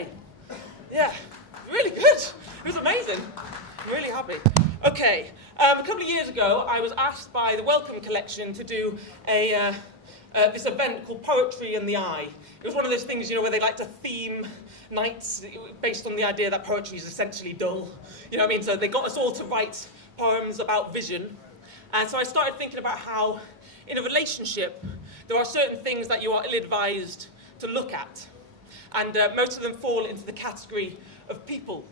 say. Yeah, really good. It was amazing. I'm really happy. Okay, a couple of years ago, I was asked by the Wellcome Collection to do this event called Poetry in the Eye. It was one of those things, where they like to theme nights based on the idea that poetry is essentially dull. You know what I mean? So they got us all to write poems about vision. And so I started thinking about how, in a relationship, there are certain things that you are ill-advised to look at. And most of them fall into the category of people.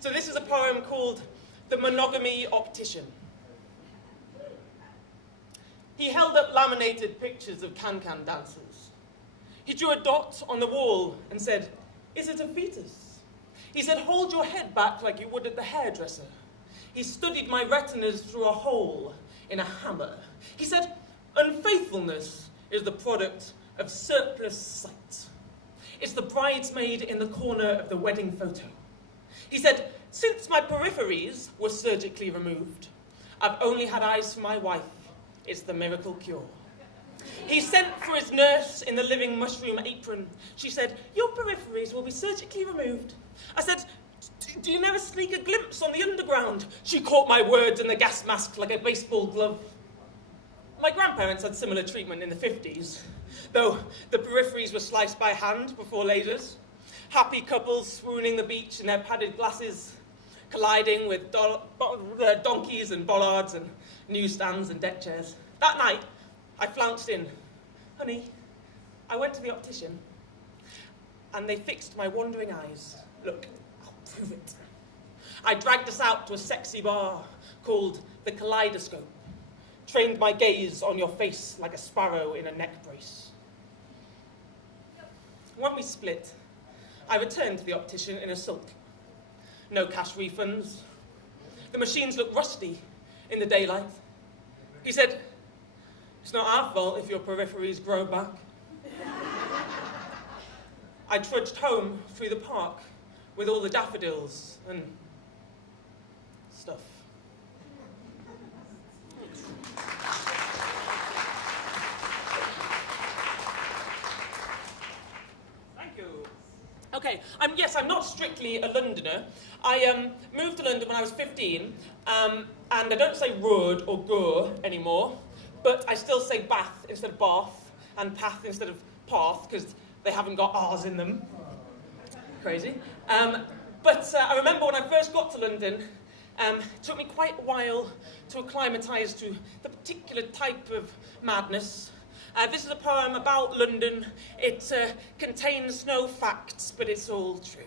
So this is a poem called The Monogamy Optician. He held up laminated pictures of can-can dancers. He drew a dot on the wall and said, "Is it a fetus?" He said, "Hold your head back like you would at the hairdresser." He studied my retinas through a hole in a hammer. He said, "Unfaithfulness is the product of surplus sight. It's the bridesmaid in the corner of the wedding photo." He said, "Since my peripheries were surgically removed, I've only had eyes for my wife. It's the miracle cure." He sent for his nurse in the living mushroom apron. She said, "Your peripheries will be surgically removed." I said, "Do you never sneak a glimpse on the underground?" She caught my words in the gas mask like a baseball glove. My grandparents had similar treatment in the 50s, though the peripheries were sliced by hand before lasers. Happy couples swooning the beach in their padded glasses, colliding with donkeys and bollards and newsstands and deck chairs. That night, I flounced in. "Honey, I went to the optician, and they fixed my wandering eyes. Look, I'll prove it." I dragged us out to a sexy bar called the Kaleidoscope, trained my gaze on your face like a sparrow in a neck brace. When we split, I returned to the optician in a sulk. No cash refunds. The machines looked rusty in the daylight. He said, "It's not our fault if your peripheries grow back." I trudged home through the park with all the daffodils and stuff. Thank you. Okay, I'm not strictly a Londoner. I moved to London when I was 15, and I don't say road or go anymore, but I still say Bath instead of Bath, and Path instead of Path, because they haven't got R's in them. Crazy. But I remember when I first got to London, it took me quite a while to acclimatise to the particular type of madness. This is a poem about London. It contains no facts, but it's all true.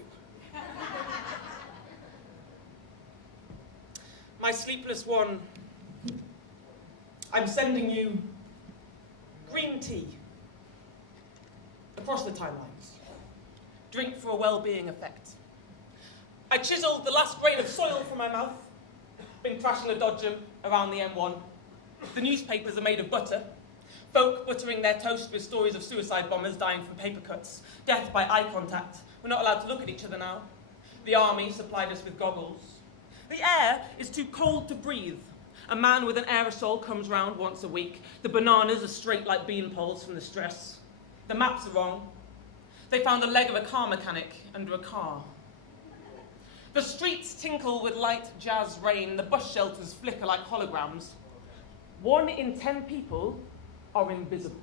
My sleepless one, I'm sending you green tea across the timelines. Drink for a well-being effect. I chiselled the last grain of soil from my mouth, been crashing a Dodgem around the M1. The newspapers are made of butter. Folk buttering their toast with stories of suicide bombers dying from paper cuts, death by eye contact. We're not allowed to look at each other now. The army supplied us with goggles. The air is too cold to breathe. A man with an aerosol comes round once a week. The bananas are straight like bean poles from the stress. The maps are wrong. They found the leg of a car mechanic under a car. The streets tinkle with light jazz rain. The bus shelters flicker like holograms. 1 in 10 people are invisible.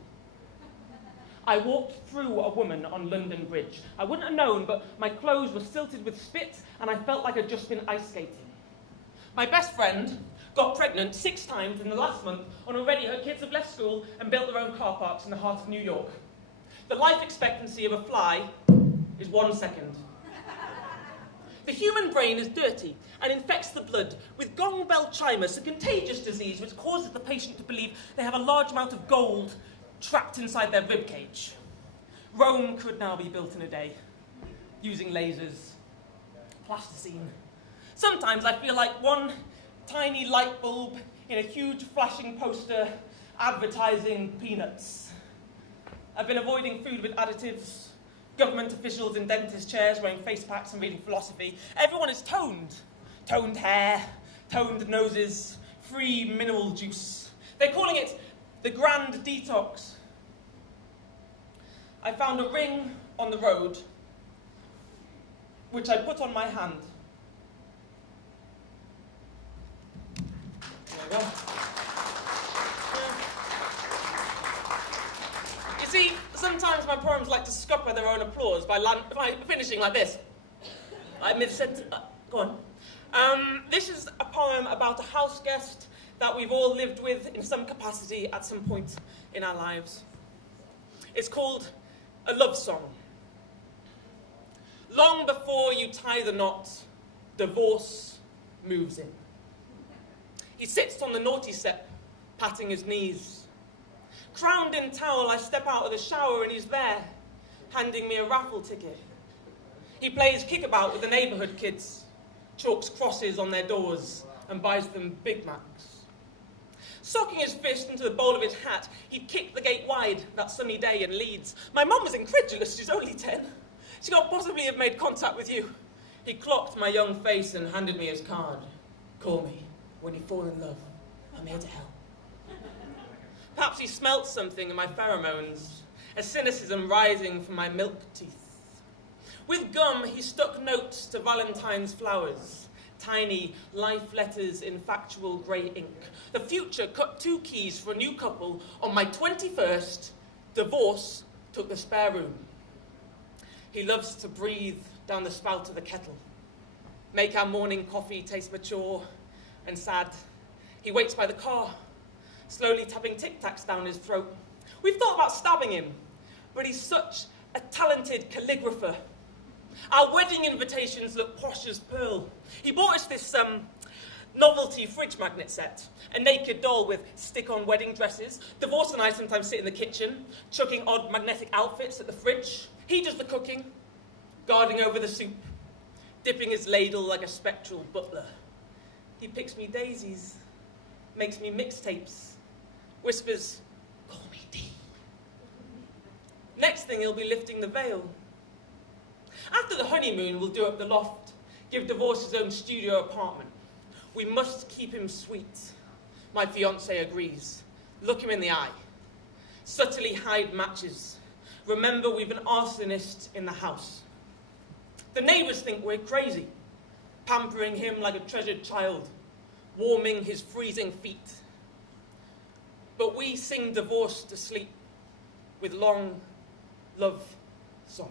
I walked through a woman on London Bridge. I wouldn't have known, but my clothes were silted with spit, and I felt like I'd just been ice skating. My best friend got pregnant 6 times in the last month, and already her kids have left school and built their own car parks in the heart of New York. The life expectancy of a fly is 1 second. The human brain is dirty and infects the blood with gong bell chimers, a contagious disease which causes the patient to believe they have a large amount of gold trapped inside their ribcage. Rome could now be built in a day, using lasers, plasticine. Sometimes I feel like one tiny light bulb in a huge flashing poster advertising peanuts. I've been avoiding food with additives, government officials in dentist chairs wearing face packs and reading philosophy. Everyone is toned. Toned hair, toned noses, free mineral juice. They're calling it the grand detox. I found a ring on the road, which I put on my hand. There we go. You see, sometimes my poems like to scupper their own applause by finishing like this. Like mid-sentence. Go on. This is a poem about a house guest that we've all lived with in some capacity at some point in our lives. It's called A Love Song. Long before you tie the knot, divorce moves in. He sits on the naughty step, patting his knees. Crowned in towel, I step out of the shower and he's there, handing me a raffle ticket. He plays kickabout with the neighbourhood kids, chalks crosses on their doors and buys them Big Macs. Socking his fist into the bowl of his hat, he'd kick the gate wide that sunny day in Leeds. My mum was incredulous, she's only 10. She can't possibly have made contact with you. He clocked my young face and handed me his card. Call me when you fall in love. I'm here to help. Perhaps he smelt something in my pheromones, a cynicism rising from my milk teeth. With gum, he stuck notes to Valentine's flowers, tiny life letters in factual grey ink. The future cut 2 keys for a new couple. On my 21st, divorce took the spare room. He loves to breathe down the spout of the kettle, make our morning coffee taste mature and sad. He waits by the car, slowly tapping tic-tacs down his throat. We've thought about stabbing him, but he's such a talented calligrapher. Our wedding invitations look posh as pearl. He bought us this novelty fridge magnet set, a naked doll with stick-on wedding dresses. Divorce and I sometimes sit in the kitchen, chucking odd magnetic outfits at the fridge. He does the cooking, guarding over the soup, dipping his ladle like a spectral butler. He picks me daisies, makes me mixtapes, whispers, call me D. Next thing, he'll be lifting the veil. After the honeymoon, we'll do up the loft, give Divorce his own studio apartment. We must keep him sweet. My fiancé agrees. Look him in the eye. Subtly hide matches. Remember, we've an arsonist in the house. The neighbours think we're crazy, pampering him like a treasured child, warming his freezing feet. But we sing divorce to sleep with long love songs.